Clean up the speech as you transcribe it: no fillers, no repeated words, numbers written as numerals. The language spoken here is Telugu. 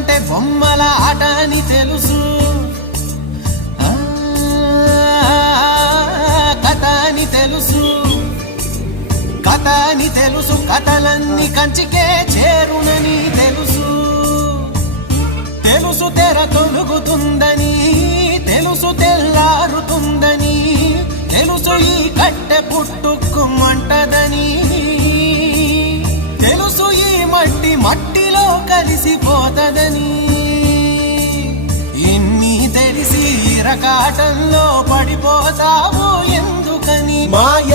అంటే బొమ్మల ఆట అని తెలుసు, కథ అని తెలుసు, కథ అని తెలుసు, కథలన్నీ కంచికే చేరునని తెలుసు, తెలుసు తెర తొలుగుతుందని, తెలుసు తెల్లారుతుందని, తెలుసు ఈ కట్టె పుట్టుకుమంటదని, తెలుసు ఈ మట్టి మట్టిలో కలిసిపోతదని, ఇన్ని తెలిసి ఇరకాటంలో పడిపోతావు ఎందుకని? మాయ